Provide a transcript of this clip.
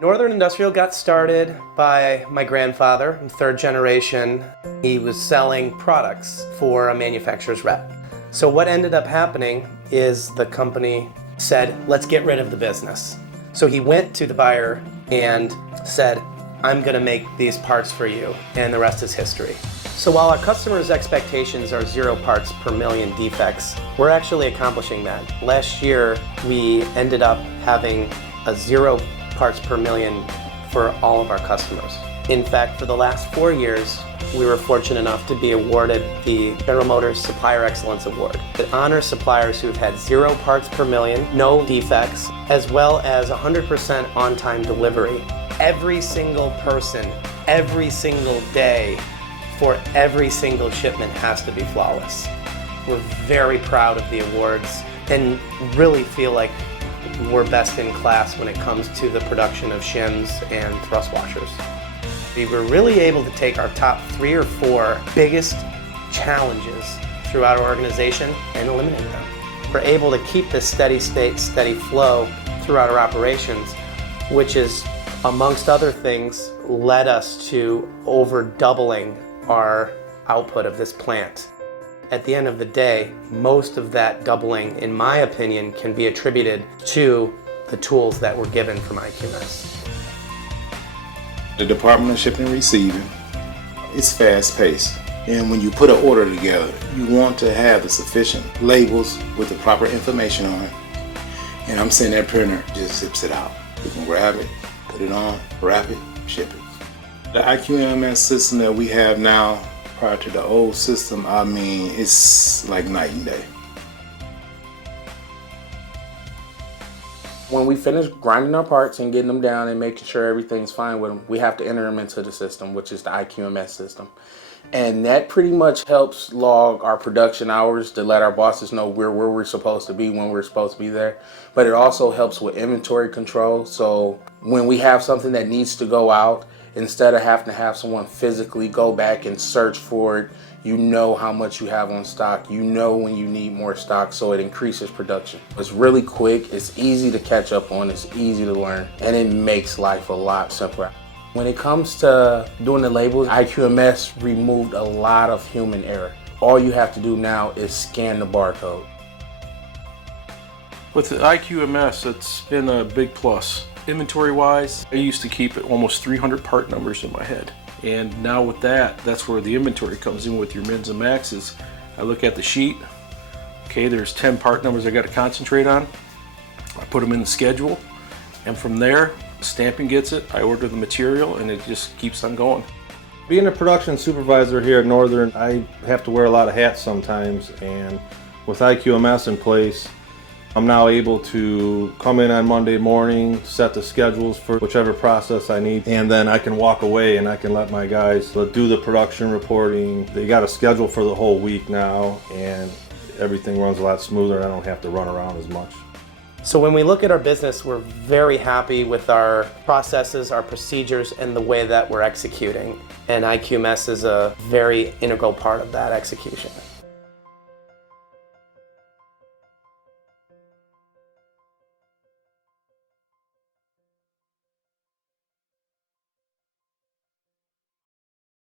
Northern Industrial got started by my grandfather, third generation. He was selling products for a manufacturer's rep. So what ended up happening is the company said, let's get rid of the business. So he went to the buyer and said, I'm gonna make these parts for you, and the rest is history. So while our customers' expectations are 0 parts per million defects, we're actually accomplishing that. Last year, we ended up having a 0 parts per million for all of our customers. In fact, for the last 4 years, we were fortunate enough to be awarded the General Motors Supplier Excellence Award. It honors suppliers who've had 0 parts per million, no defects, as well as 100% on-time delivery. Every single person, every single day, for every single shipment has to be flawless. We're very proud of the awards and really feel like we're best in class when it comes to the production of shims and thrust washers. We were really able to take our top 3 or 4 biggest challenges throughout our organization and eliminate them. We're able to keep this steady state, steady flow throughout our operations, which is, amongst other things, led us to over doubling our output of this plant. At the end of the day, most of that doubling, in my opinion, can be attributed to the tools that were given from IQMS. The Department of Shipping and Receiving is fast-paced, and when you put an order together, you want to have the sufficient labels with the proper information on it. And I'm saying that printer just zips it out. You can grab it, put it on, wrap it, ship it. The IQMS system that we have now, prior to the old system, I mean, it's like night and day. When we finish grinding our parts and getting them down and making sure everything's fine with them, we have to enter them into the system, which is the IQMS system. And that pretty much helps log our production hours to let our bosses know where we're supposed to be when we're supposed to be there. But it also helps with inventory control. So when we have something that needs to go out, instead of having to have someone physically go back and search for it, you know how much you have on stock, you know when you need more stock, so it increases production. It's really quick, it's easy to catch up on, it's easy to learn, and it makes life a lot simpler. When it comes to doing the labels, IQMS removed a lot of human error. All you have to do now is scan the barcode. With the IQMS, it's been a big plus. Inventory-wise, I used to keep almost 300 part numbers in my head. And now with that, that's where the inventory comes in with your mids and maxes. I look at the sheet. Okay, there's 10 part numbers I got to concentrate on. I put them in the schedule. And from there, stamping gets it. I order the material and it just keeps on going. Being a production supervisor here at Northern, I have to wear a lot of hats sometimes. And with IQMS in place, I'm now able to come in on Monday morning, set the schedules for whichever process I need, and then I can walk away and I can let my guys do the production reporting. They got a schedule for the whole week now, and everything runs a lot smoother and I don't have to run around as much. So when we look at our business, we're very happy with our processes, our procedures, and the way that we're executing. And IQMS is a very integral part of that execution.